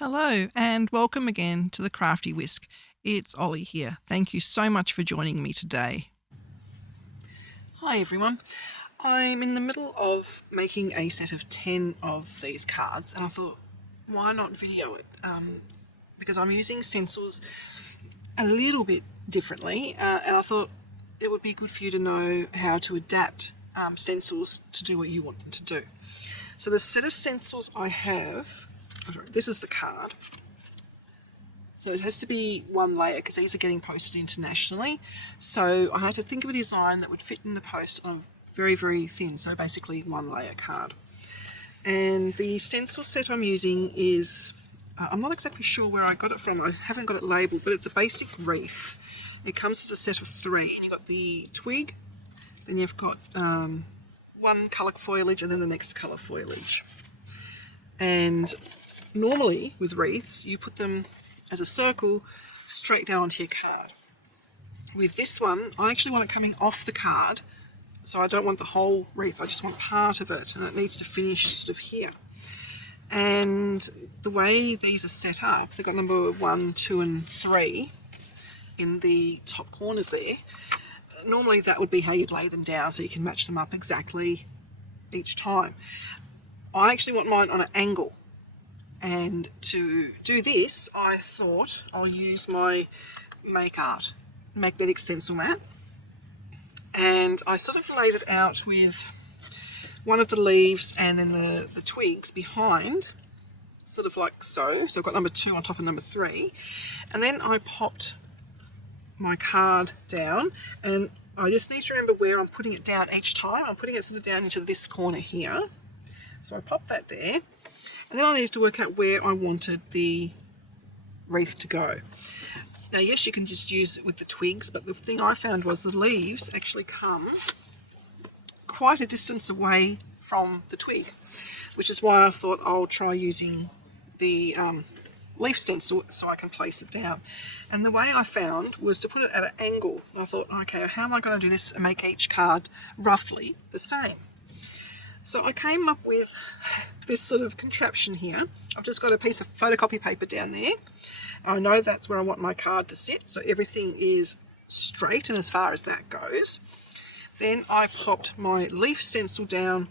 Hello and welcome again to the Crafty Whisk. It's Ollie here. Thank you so much for joining me today. Hi everyone. I'm in the middle of making a set of 10 of these cards and I thought why not video it because I'm using stencils a little bit differently and I thought it would be good for you to know how to adapt stencils to do what you want them to do. So the set of stencils I have, this is the card. So it has to be one layer because these are getting posted internationally. So I had to think of a design that would fit in the post on a very, very thin, so basically one layer card. And the stencil set I'm using is, I'm not exactly sure where I got it from, I haven't got it labelled, but it's a basic wreath. It comes as a set of 3, and you've got the twig, then you've got one colour foliage and then the next colour foliage. And normally with wreaths you put them as a circle straight down onto your card. With this one I actually want it coming off the card, so I don't want the whole wreath, I just want part of it, and it needs to finish sort of here. And the way these are set up, they've got number 1, 2 and 3 in the top corners there. Normally that would be how you'd lay them down so you can match them up exactly each time. I actually want mine on an angle, and to do this I thought I'll use my Make Art magnetic stencil mat, and I sort of laid it out with one of the leaves and then the twigs behind, sort of like so. So I've got number 2 on top of number 3, and then I popped my card down, and I just need to remember where I'm putting it down each time. I'm putting it sort of down into this corner here. So I popped that there, and then I needed to work out where I wanted the wreath to go. Now yes, you can just use it with the twigs, but the thing I found was the leaves actually come quite a distance away from the twig, which is why I thought I'll try using the leaf stencil so I can place it down. And the way I found was to put it at an angle. I thought, okay, how am I going to do this and make each card roughly the same? So I came up with this sort of contraption here. I've just got a piece of photocopy paper down there. I know that's where I want my card to sit, so everything is straight and as far as that goes. Then I popped my leaf stencil down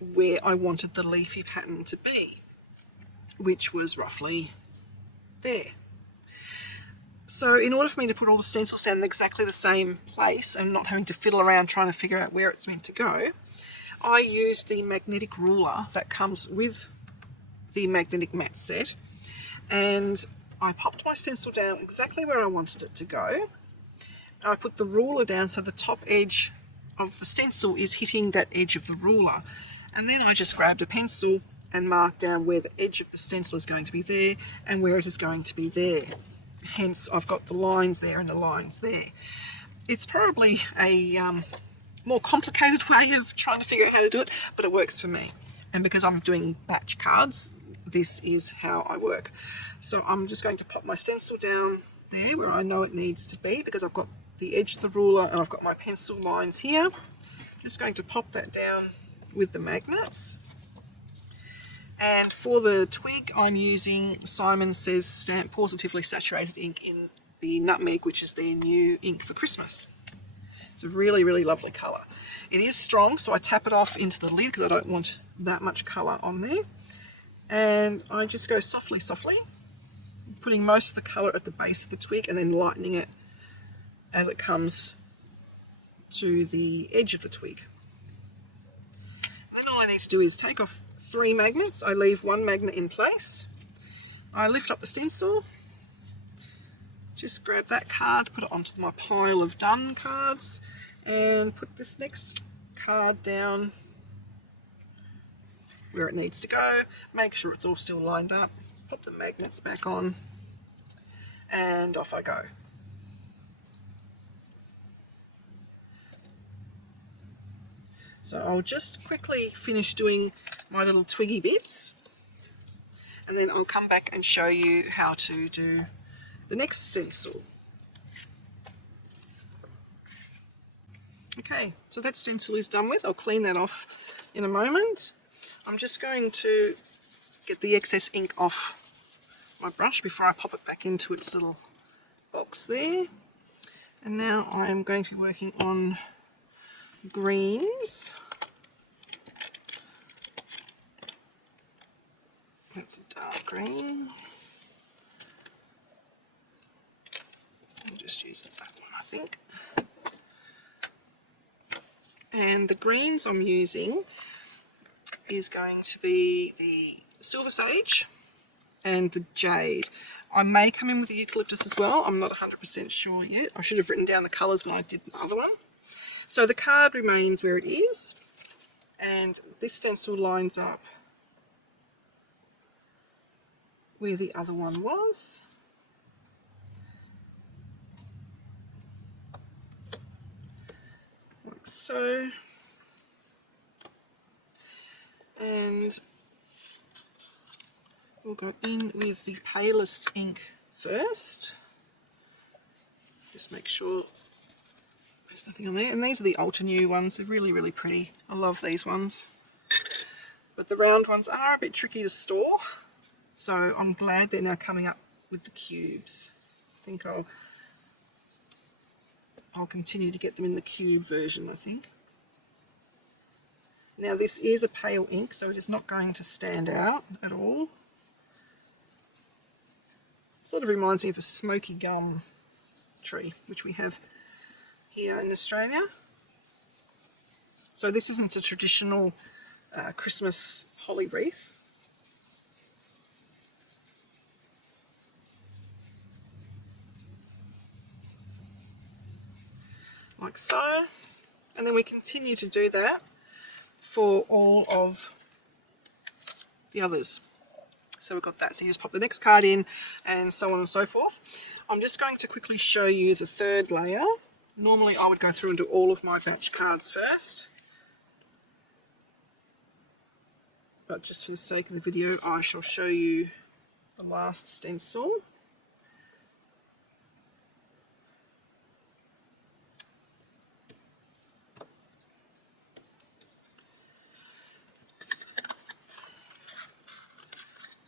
where I wanted the leafy pattern to be, which was roughly there. So in order for me to put all the stencils down in exactly the same place and not having to fiddle around trying to figure out where it's meant to go, I used the magnetic ruler that comes with the magnetic mat set, and I popped my stencil down exactly where I wanted it to go. I put the ruler down so the top edge of the stencil is hitting that edge of the ruler, and then I just grabbed a pencil and marked down where the edge of the stencil is going to be there and where it is going to be there. Hence I've got the lines there and the lines there. It's probably a more complicated way of trying to figure out how to do it, but it works for me. And because I'm doing batch cards, this is how I work. So I'm just going to pop my stencil down there where I know it needs to be, because I've got the edge of the ruler and I've got my pencil lines here. Just going to pop that down with the magnets. And for the twig I'm using Simon Says Stamp Positively Saturated ink in the Nutmeg, which is their new ink for Christmas. It's a really, really lovely colour. It is strong, so I tap it off into the lid because I don't want that much colour on there. And I just go softly, softly, putting most of the colour at the base of the twig and then lightening it as it comes to the edge of the twig. And then all I need to do is take off 3 magnets. I leave 1 magnet in place. I lift up the stencil, just grab that card, put it onto my pile of done cards, and put this next card down where it needs to go. Make sure it's all still lined up, pop the magnets back on, and off I go. So I'll just quickly finish doing my little twiggy bits, and then I'll come back and show you how to do the next stencil. Okay, so that stencil is done with. I'll clean that off in a moment. I'm just going to get the excess ink off my brush before I pop it back into its little box there. And now I am going to be working on greens. That's a dark green. I'll just use that one, I think. And the greens I'm using is going to be the silver sage and the jade. I may come in with the eucalyptus as well. I'm not 100% sure yet. I should have written down the colours when I did the other one. So the card remains where it is, and this stencil lines up where the other one was. Like so. And we'll go in with the palest ink first. Just make sure there's nothing on there. And these are the Altenew ones. They're really, really pretty. I love these ones. But the round ones are a bit tricky to store. So I'm glad they're now coming up with the cubes. I think I'll continue to get them in the cube version, I think. Now this is a pale ink, so it is not going to stand out at all. Sort of reminds me of a smoky gum tree, which we have here in Australia. So this isn't a traditional Christmas holly wreath. Like so. And then we continue to do that for all of the others. So we've got that, so you just pop the next card in and so on and so forth. I'm just going to quickly show you the third layer. Normally I would go through and do all of my batch cards first, but just for the sake of the video I shall show you the last stencil.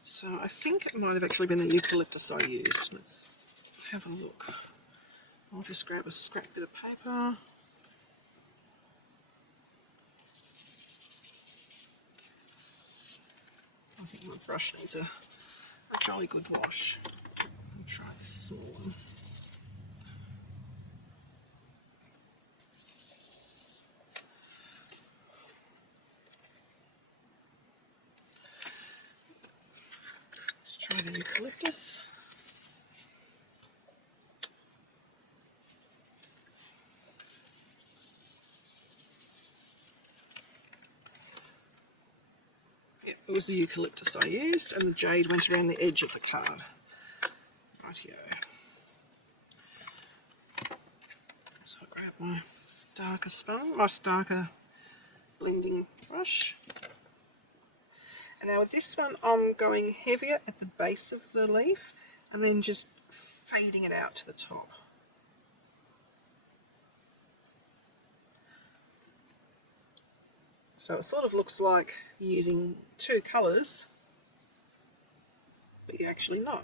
So I think it might have actually been the eucalyptus I used. Let's have a look. I'll just grab a scrap bit of paper. I think my brush needs a jolly good wash. I'll try this small one. Let's try the eucalyptus. Yep, it was the eucalyptus I used, and the jade went around the edge of the card. Rightio. So I grab my darker darker blending brush. And now with this one I'm going heavier at the base of the leaf and then just fading it out to the top. So it sort of looks like you're using two colours, but you're actually not.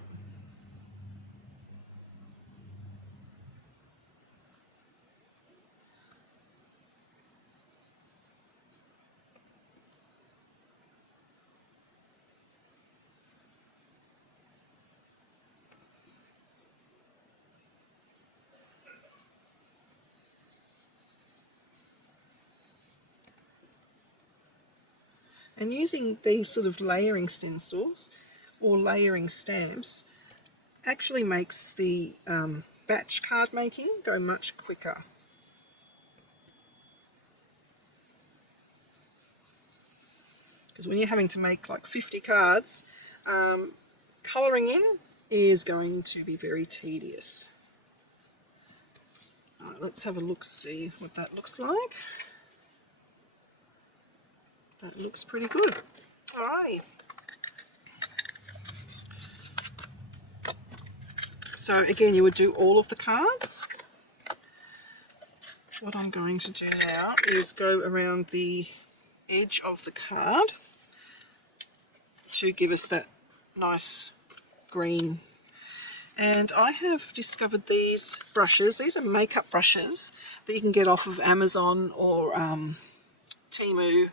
And using these sort of layering stencils or layering stamps actually makes the batch card making go much quicker. Because when you're having to make like 50 cards, colouring in is going to be very tedious. Alright, let's have a look, see what that looks like. That looks pretty good. Alright. So again, you would do all of the cards. What I'm going to do now is go around the edge of the card to give us that nice green. And I have discovered these brushes. These are makeup brushes that you can get off of Amazon or Temu,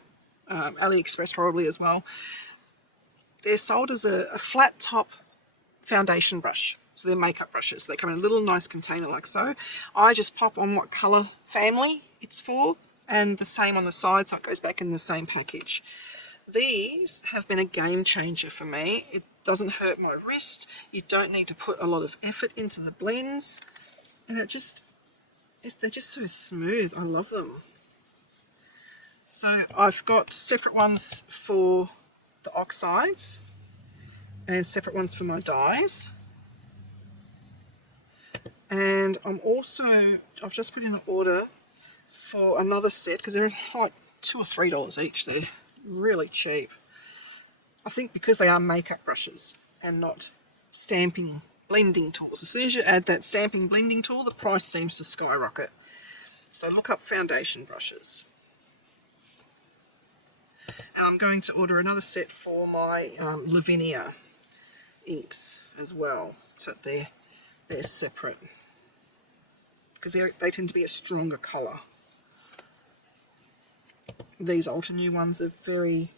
AliExpress probably as well. They're sold as a flat top foundation brush. So they're makeup brushes. They come in a little nice container like so. I just pop on what colour family it's for, and the same on the side, so it goes back in the same package. These have been a game changer for me. It doesn't hurt my wrist. You don't need to put a lot of effort into the blends, and they're just so smooth. I love them. So I've got separate ones for the oxides and separate ones for my dyes. And I've just put in an order for another set because they're like $2 or $3 each. They're really cheap. I think because they are makeup brushes and not stamping blending tools. As soon as you add that stamping blending tool, the price seems to skyrocket. So look up foundation brushes. And I'm going to order another set for my Lavinia inks as well, so they're separate, because they tend to be a stronger colour. These Altenew ones are very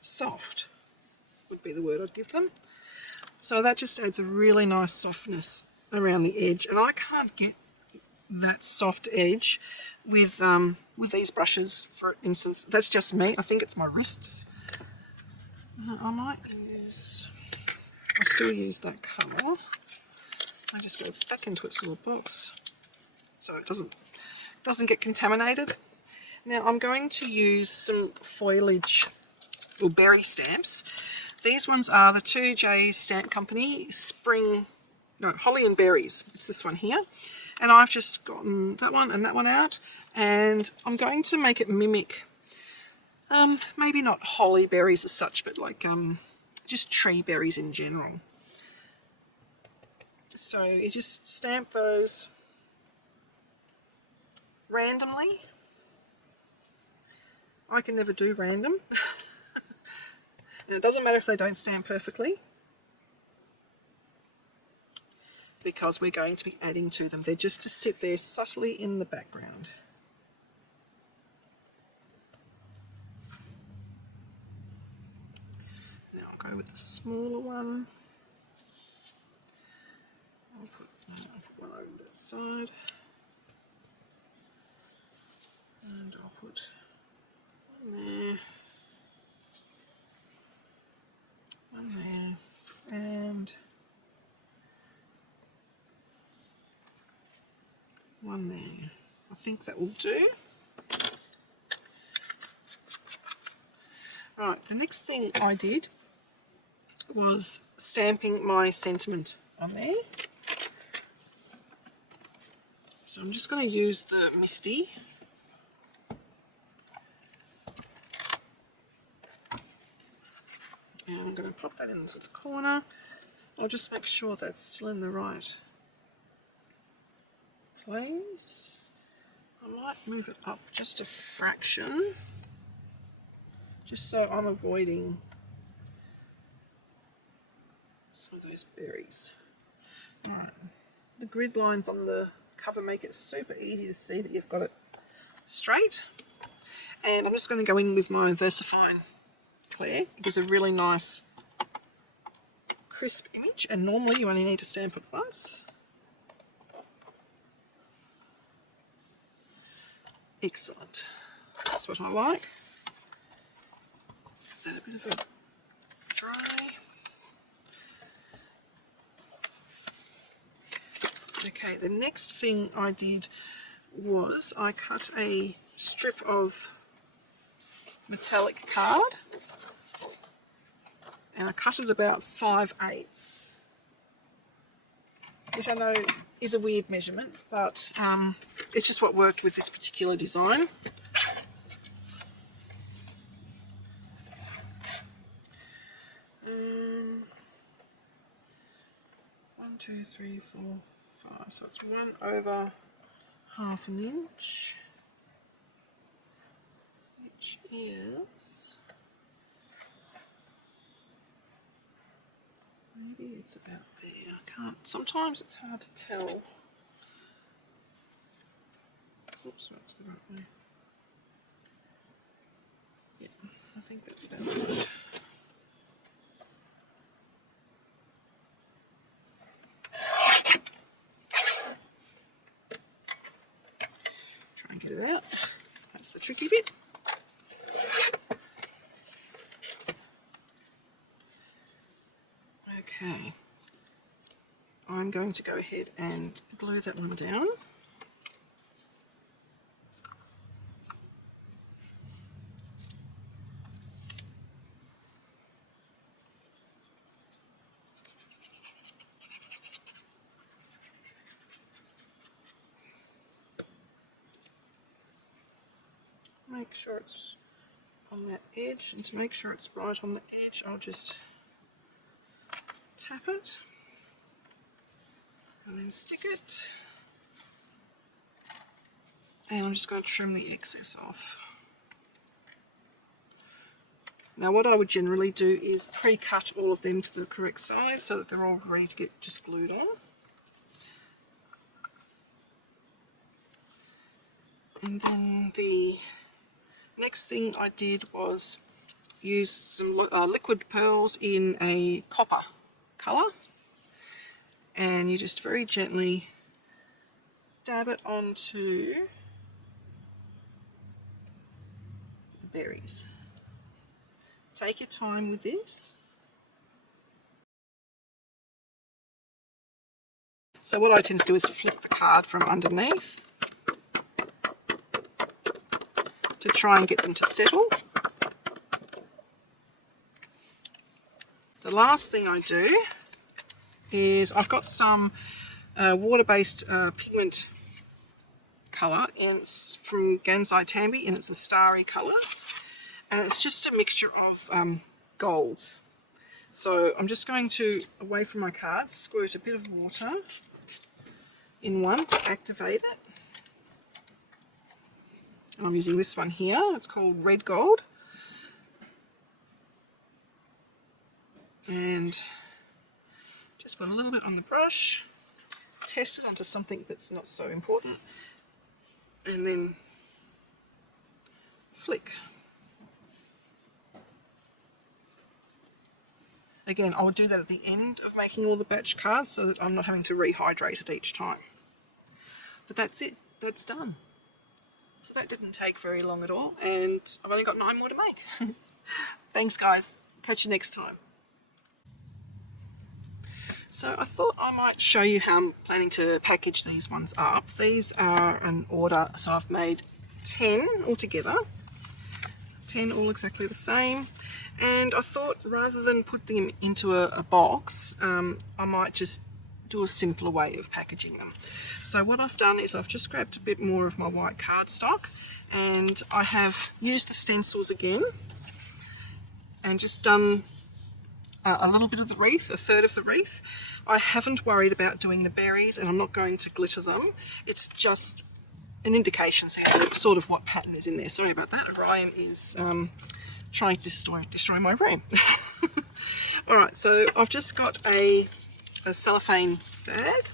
soft, would be the word I'd give them. So that just adds a really nice softness around the edge, and I can't get that soft edge with these brushes, for instance. That's just me. I think it's my wrists. I still use that colour. I just go back into its little box so it doesn't get contaminated. Now I'm going to use some foliage or berry stamps. These ones are the 2J Stamp Company Holly and Berries. It's this one here. And I've just gotten that one and that one out, and I'm going to make it mimic maybe not holly berries as such, but like just tree berries in general. So you just stamp those randomly. I can never do random. And it doesn't matter if they don't stamp perfectly, because we're going to be adding to them. They're just to sit there subtly in the background. Now I'll go with the smaller one. I'll put one over that side. And I'll put one there. One there. And one there. I think that will do. Right, the next thing I did was stamping my sentiment on there. So I'm just going to use the Misty. And I'm going to pop that into the corner. I'll just make sure that's still in the right place. I might move it up just a fraction, just so I'm avoiding some of those berries. Alright, the grid lines on the cover make it super easy to see that you've got it straight. And I'm just going to go in with my Versafine clear. It gives a really nice crisp image, and normally you only need to stamp it once. Excellent. That's what I like. Give that a bit of a dry. Okay, the next thing I did was I cut a strip of metallic card, and I cut it about 5/8, which I know is a weird measurement, but it's just what worked with this particular design. One, two, three, four, five. So it's 1/2 inch, which is Maybe it's about there. I can't. Sometimes it's hard to tell. Oops, that's the right way. Yeah, I think that's about right. Try and get it out. That's the tricky bit. Okay. I'm going to go ahead and glue that one down. Make sure it's on that edge, and to make sure it's right on the edge, I'll just tap it and then stick it. And I'm just going to trim the excess off. Now what I would generally do is pre-cut all of them to the correct size so that they're all ready to get just glued on. And then the next thing I did was use some liquid pearls in a copper colour, and you just very gently dab it onto the berries. Take your time with this. So what I tend to do is flip the card from underneath to try and get them to settle. The last thing I do is I've got some water-based pigment colour, and it's from Gansai Tambi, and it's the starry colours, and it's just a mixture of golds. So I'm just going to, away from my card, squirt a bit of water in one to activate it. And I'm using this one here, it's called Red Gold. And just put a little bit on the brush, test it onto something that's not so important, and then flick. Again, I'll do that at the end of making all the batch cards so that I'm not having to rehydrate it each time. But that's it, that's done. So that didn't take very long at all, and I've only got 9 more to make. Thanks guys, catch you next time. So I thought I might show you how I'm planning to package these ones up. These are an order, so I've made 10 altogether, 10 all exactly the same, and I thought rather than putting them into a box, I might just do a simpler way of packaging them. So what I've done is I've just grabbed a bit more of my white cardstock, and I have used the stencils again and just done a little bit of the wreath, a third of the wreath. I haven't worried about doing the berries, and I'm not going to glitter them. It's just an indication sort of what pattern is in there. Sorry about that, Orion is trying to destroy my room. Alright, so I've just got a cellophane bag.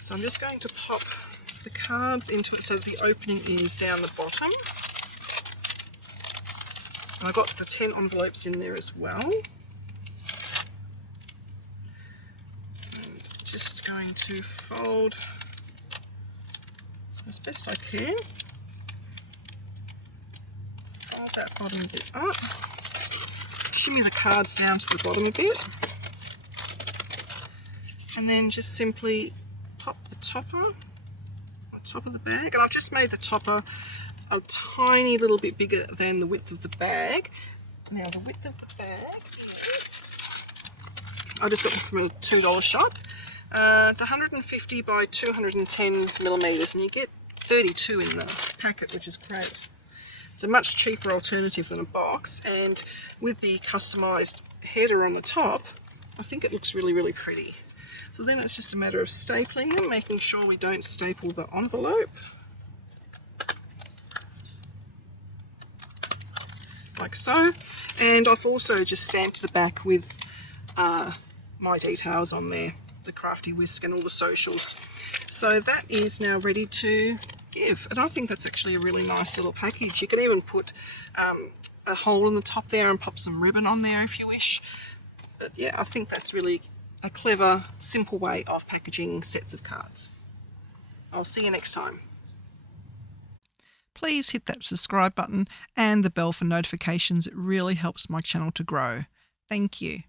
So I'm just going to pop the cards into it so the opening is down the bottom. And I've got the 10 envelopes in there as well. And just going to fold as best I can. Fold that bottom bit up. Shimmy the cards down to the bottom a bit. And then just simply pop the topper on top of the bag. And I've just made the topper a tiny little bit bigger than the width of the bag. Now the width of the bag is, I just got it from a $2 shop. It's 150 by 210 millimeters, and you get 32 in the packet, which is great. It's a much cheaper alternative than a box, and with the customized header on the top, I think it looks really, really pretty. So then it's just a matter of stapling them, making sure we don't staple the envelope. Like so. And I've also just stamped the back with my details on there, the crafty whisk and all the socials. So that is now ready to give, and I think that's actually a really nice little package. You can even put a hole in the top there and pop some ribbon on there if you wish. But yeah, I think that's really a clever, simple way of packaging sets of cards. I'll see you next time. Please hit that subscribe button and the bell for notifications. It really helps my channel to grow. Thank you.